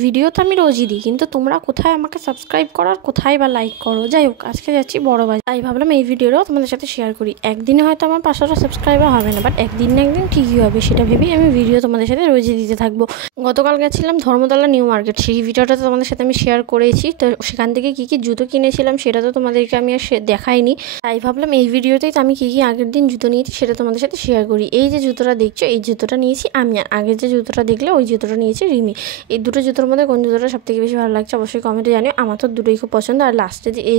Video তো আমি রোজই দিই, কিন্তু তোমরা কোথায় আমাকে সাবস্ক্রাইব করো আর কোথায় বা লাইক করো। যাই হোক, আজকে যাচ্ছি বড় বাজার, তাই ভাবলাম এই ভিডিওটাও তোমাদের সাথে শেয়ার করি। একদিনে হয়তো আমার 500টা সাবস্ক্রাইবার হবে না, বাট একদিন না একদিন ঠিকই হবে, সেটা ভেবেই আমি ভিডিও তোমাদের সাথে রোজই দিতে থাকবো। গতকাল গেছিলাম ধর্মতলা নিউ মার্কেট, সেই ভিডিওটা তো তোমাদের সাথে আমি শেয়ার করেছি। তো সেখান থেকে কী কী জুতো কিনেছিলাম সেটা তো তোমাদেরকে আমি আর দেখাইনি, তাই ভাবলাম এই ভিডিওতেই তো আমি কী কী আগের দিন জুতো নিয়েছি সেটা তোমাদের সাথে শেয়ার করি। এই যে জুতোটা দেখছো, এই জুতোটা নিয়েছি আমি, আর আগের যে জুতোটা দেখলে ওই জুতোটা নিয়েছি রিমি। এই দুটো জুতোর মধ্যে কোন জুতোটা সব থেকে বেশি ভালো লাগছে অবশ্যই কমেন্টে জানিও। আমার তো দুটোই খুব পছন্দ। আর লাস্টে যে এই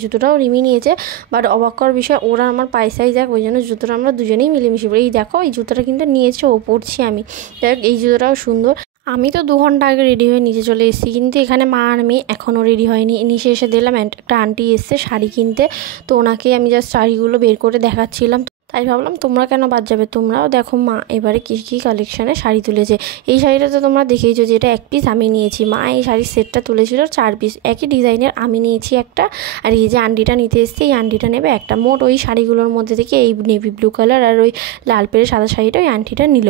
জুতোটাও রিমি নিয়েছে, বাট অবাক করার বিষয় ওরা আমার পায়সাই যাক, ওই জন্য জুতোটা আমরা দুজনেই মিলেমিশে পড়ি। এই দেখো, এই জুতোটা কিন্তু নিয়েছে ও, পড়ছি আমি। যাই হোক, এই জুতোটাও সুন্দর। আমি তো 2 ঘন্টা আগে রেডি হয়ে নিচে চলে এসেছি, কিন্তু এখানে মা আর মেয়ে এখনও রেডি হয়নি। নিচে এসে দিলাম একটা আন্টি এসছে শাড়ি কিনতে, তো ওনাকে আমি জাস্ট শাড়িগুলো বের করে দেখাচ্ছিলাম। তাই ভাবলাম তোমরা কেন বাদ যাবে, তোমরাও দেখো মা এবারে কী কী কালেকশানে শাড়ি তুলেছে। এই শাড়িটা তো তোমরা দেখেইছো, যেটা 1 পিস আমি নিয়েছি। মা এই শাড়ির সেটটা তুলেছিল 4 পিস, একই ডিজাইনের আমি নিয়েছি একটা, আর এই যে আন্টিটা নিতে এসেছি এই আন্টিটা নেবে একটা। মোট ওই শাড়িগুলোর মধ্যে থেকে এই নেভি ব্লু কালার আর ওই লাল পেরে সাদা শাড়িটা ওই আন্টিটা নিল।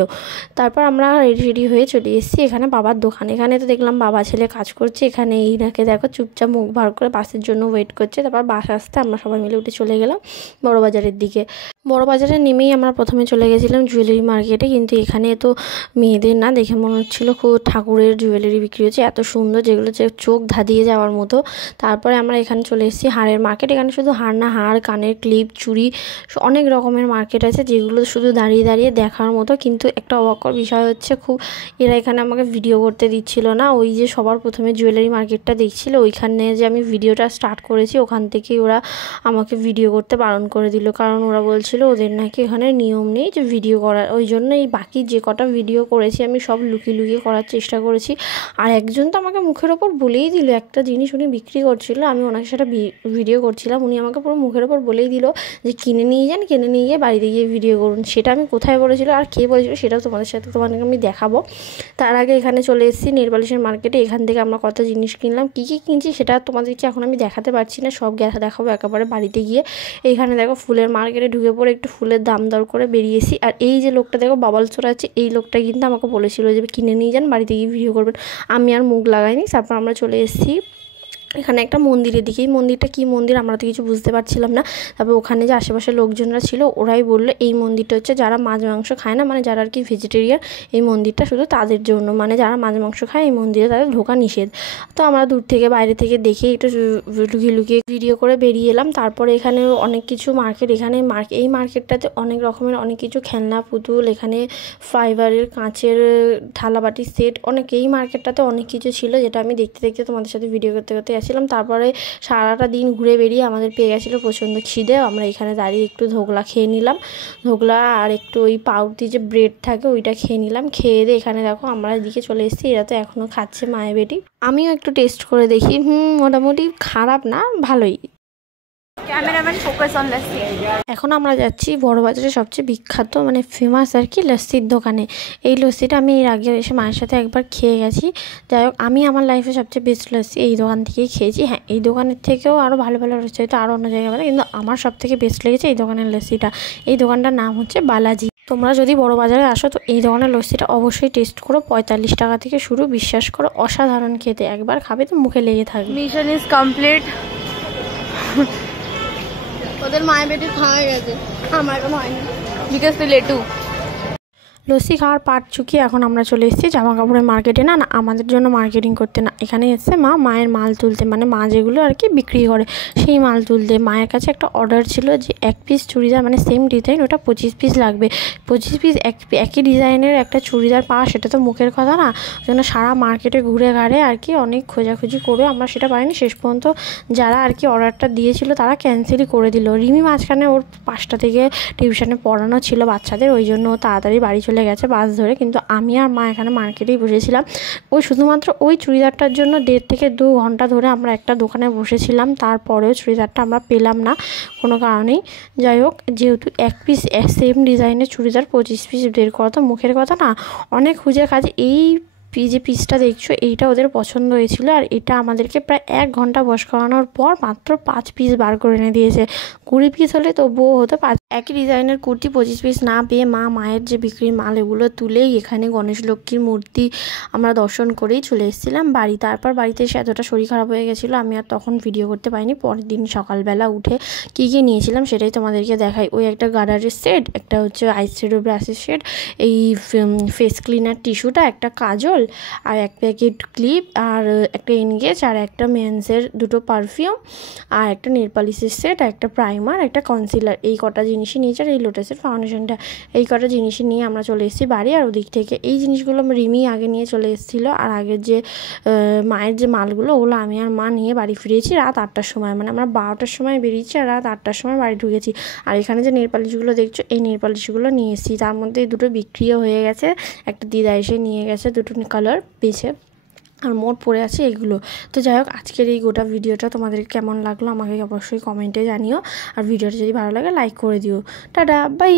তারপর আমরা রেডি হয়ে চলে এসেছি এখানে বাবার দোকান। এখানে তো দেখলাম বাবা ছেলে কাজ করছে। এখানে এইনাকে দেখো চুপচাপ মুখ ভার করে বাসের জন্য ওয়েট করছে। তারপর বাস আসতে আমরা সবাই মিলে উঠে চলে গেলাম বড় বাজারের দিকে। বড় বাজারে নেমেই আমরা প্রথমে চলে গেছিলাম জুয়েলারি মার্কেটে, কিন্তু এখানে তো মেয়েদের না, দেখে মনে হচ্ছিলো খুব ঠাকুরের জুয়েলারি বিক্রি হচ্ছে, এত সুন্দর, যেগুলো চোখ ধাঁধিয়ে যাওয়ার মতো। তারপরে আমরা এখানে চলে এসেছি হারের মার্কেট। এখানে শুধু হার না, হার, কানের ক্লিপ, চুড়ি, অনেক রকমের মার্কেট আছে, যেগুলো শুধু দাঁড়িয়ে দাঁড়িয়ে দেখার মতো। কিন্তু একটা অবাকর বিষয় হচ্ছে, খুব এরা এখানে আমাকে ভিডিও করতে দিচ্ছিল না। ওই যে সবার প্রথমে জুয়েলারি মার্কেটটা দেখছিল, ওইখানে যে আমি ভিডিওটা স্টার্ট করেছি ওখান থেকেই ওরা আমাকে ভিডিও করতে বারণ করে দিল, কারণ ওরা বলছিল ওদের নাকি এখানে নিয়ম নেই যে ভিডিও করার। ওই জন্য এই বাকি যে কটা ভিডিও করেছি আমি সব লুকিয়ে লুকিয়ে করার চেষ্টা করেছি। আর একজন তো আমাকে মুখের ওপর বলেই দিল, একটা জিনিস উনি বিক্রি করছিল, আমি ওনাকে সেটা ভিডিও করছিলাম, উনি আমাকে পুরো মুখের ওপর বলেই দিল যে কিনে নিয়ে যান, কিনে নিয়ে গিয়ে বাড়িতে গিয়ে ভিডিও করুন। সেটা আমি কোথায় বলেছিল আর কে বলেছিল সেটাও তোমাদেরকে আমি দেখাবো। তার আগে এখানে চলে এসেছি নেলপালিশের মার্কেটে। এখান থেকে আমরা কত জিনিস কিনলাম, কী কী কিনছি সেটা তোমাদেরকে এখন আমি দেখাতে পারছি না, সব দেখাবো একেবারে বাড়িতে গিয়ে। এইখানে দেখো ফুলের মার্কেটে ঢুকে পড়ে একটু ফুলের দাম দর করে বেরিয়েছি। আর এই যে লোকটা দেখো বাবাল চোর আছে, এই লোকটা কিন্তু আমাকে বলেছিল যে কিনে নিয়ে যান, বাড়িতে গিয়ে ভিডিও করবেন। আমি আর মুখ লাগাইনি। তারপর আমরা চলে এসেছি এখানে একটা মন্দিরের দিকে। এই মন্দিরটা কী মন্দির আমরা তো কিছু বুঝতে পারছিলাম না। তারপর ওখানে যে আশেপাশে লোকজনরা ছিল ওরাই বললো এই মন্দিরটা হচ্ছে যারা মাছ মাংস খায় না, মানে যারা আর কি ভেজিটেরিয়ান, এই মন্দিরটা শুধু তাদের জন্য, মানে যারা মাছ মাংস খায় এই মন্দিরে তাদের ঢোকা নিষেধ। তো আমরা দূর থেকে বাইরে থেকে দেখে একটু লুকিয়ে লুকিয়ে ভিডিও করে বেরিয়ে এলাম। তারপরে এখানে অনেক কিছু মার্কেট, এখানে এই মার্কেটটাতে অনেক রকমের অনেক কিছু খেলনা পুতুল, এখানে ফাইবারের কাঁচের থালাবাটির সেট, এই মার্কেটটাতে অনেক কিছু ছিল, যেটা আমি দেখতে দেখতে তোমাদের সাথে ভিডিও করতে করতে ছিলাম। তারপরে সারাটা দিন ঘুরে বেরিয়ে আমাদের পেয়ে গেছিলো প্রচণ্ড খিদে। আমরা এখানে দাঁড়িয়ে একটু ধোকলা খেয়ে নিলাম, ধোকলা আর একটু ওই পাউরুটি যে ব্রেড থাকে ওইটা খেয়ে নিলাম। খেয়ে দিয়ে এখানে দেখো আমরা এদিকে চলে এসেছি, এরা তো এখনও খাচ্ছে মায়ে বেটি। আমিও একটু টেস্ট করে দেখি, মোটামুটি খারাপ না, ভালোই। Cameraman focus on lassi. এখন আমরা যাচ্ছি বড় বাজারের সবচেয়ে বিখ্যাত মানে ফেমাস আর কি লস্যির দোকানে। এই লস্যিটা আমি এর আগে এসে মায়ের সাথে একবার খেয়ে গেছি। যাই হোক, আমি আমার লাইফে সবচেয়ে বেস্ট লস্যি এই দোকান থেকেই খেয়েছি। হ্যাঁ, এই দোকানের থেকেও আরও ভালো ভালো লস্যি হয়তো আরও অন্য জায়গায় ভালো, কিন্তু আমার সব থেকে বেস্ট লেগেছে এই দোকানের লস্যিটা। এই দোকানটার নাম হচ্ছে বালাজি। তোমরা যদি বড় বাজারে আসো তো এই দোকানের লস্যিটা অবশ্যই টেস্ট করো। 45 টাকা থেকে শুরু, বিশ্বাস করো অসাধারণ খেতে, একবার খাবে তো মুখে লেগে থাকবে। Mission is complete. ওদের মায়ের বেটি খাওয়া গেছে, আমার কোনো হয়নি, বিকজ তুই লেটু। লস্যি খাওয়ার পাট চুকিয়ে এখন আমরা চলে এসেছি জামা কাপড়ের মার্কেটে। না না, আমাদের জন্য মার্কেটিং করতে না, এখানে এসছে মায়ের মাল তুলতে, মানে মা যেগুলো আর কি বিক্রি করে সেই মাল তুলতে। মায়ের কাছে একটা অর্ডার ছিল যে 1 পিস চুড়িদার, মানে সেম ডিজাইন, ওটা 25 পিস লাগবে। 25 পিস একই ডিজাইনের একটা চুড়িদার পাওয়া সেটা তো মুখের কথা না, ওই জন্য সারা মার্কেটে ঘুরে ঘাড়ে আর কি অনেক খোঁজাখুঁজি করে আমরা সেটা পাইনি। শেষ পর্যন্ত যারা আর কি অর্ডারটা দিয়েছিল তারা ক্যান্সেলই করে দিল। রিমি মাঝখানে ওর 5টা থেকে টিউশনে পড়ানো ছিল বাচ্চাদের, ওই জন্য তাড়াতাড়ি বাড়ি চলে গেছে বাস ধরে। কিন্তু আমি আর মা এখানে মার্কেটেই বসেছিলাম। শুধুমাত্র ওই চুড়িদারটার জন্য 1.5 থেকে 2 ঘন্টা ধরে আমরা একটা দোকানে বসেছিলাম। তারপরেও চুড়িদারটা আমরা পেলাম না কোনো কারণেই। যাই হোক, যেহেতু 1 পিস সেম ডিজাইনের চুড়িদার 25 পিস বের করা তো মুখের কথা না, অনেক খুঁজে কাজে এই যে পিসটা দেখছো এইটা ওদের পছন্দ হয়েছিল, আর এটা আমাদেরকে প্রায় 1 ঘন্টা বস করানোর পর মাত্র 5 পিস বার করে এনে দিয়েছে। 20 পিস হলে তবুও হতো, একই ডিজাইনের কুর্তি 25 পিস না পেয়ে মায়ের যে বিক্রির মাল এগুলো তুলেই এখানে গণেশ লক্ষ্মীর মূর্তি আমরা দর্শন করেই চলে এসেছিলাম বাড়ি। তারপর বাড়িতে এসে এতটা শরীর খারাপ হয়ে গেছিলো, আমি আর তখন ভিডিও করতে পারিনি। পরের দিন সকালবেলা উঠে কী নিয়েছিলাম সেটাই তোমাদেরকে দেখাই। ওই একটা গার্ডারের সেট, একটা হচ্ছে আইশ্যাডো ব্রাশের সেট, এই ফেস ক্লিনার টিস্যুটা, একটা কাজল, আর 1 প্যাকেট ক্লিপ, আর একটা এনগেজ, আর একটা মেন্সের 2টো পারফিউম, আর একটা নেল পালিশের সেট, একটা প্রাইমার, একটা কনসিলার। এই কটা জিনিসই নিয়েছি, আর এই লোটাসের ফাউন্ডেশনটা। এই কটা জিনিসই নিয়ে আমরা চলে এসেছি বাড়ি। আর ওদিক থেকে এই জিনিসগুলো রিমি আগে নিয়ে চলে এসেছিলো, আর আগের যে মায়ের যে মালগুলো ওগুলো আমি আর মা নিয়ে বাড়ি ফিরেছি রাত 8টার সময়। মানে আমরা 12টার সময় বেরিয়েছি আর রাত 8টার সময় বাড়ি ঢুকেছি। আর এখানে যে নেল পালিশগুলো দেখছো এই নেল পালিশগুলো নিয়ে এসেছি, তার মধ্যে 2টো বিক্রিও হয়ে গেছে। একটা দিদা এসে নিয়ে গেছে 2টো কালার বেছে, আর মোট পড়ে আছে এগুলো। তো যাই হোক, আজকের এই গোটা ভিডিওটা তোমাদের কেমন লাগলো আমাকে অবশ্যই কমেন্টে জানিও, আর ভিডিওটা যদি ভালো লাগে লাইক করে দিও। Ta ta, by.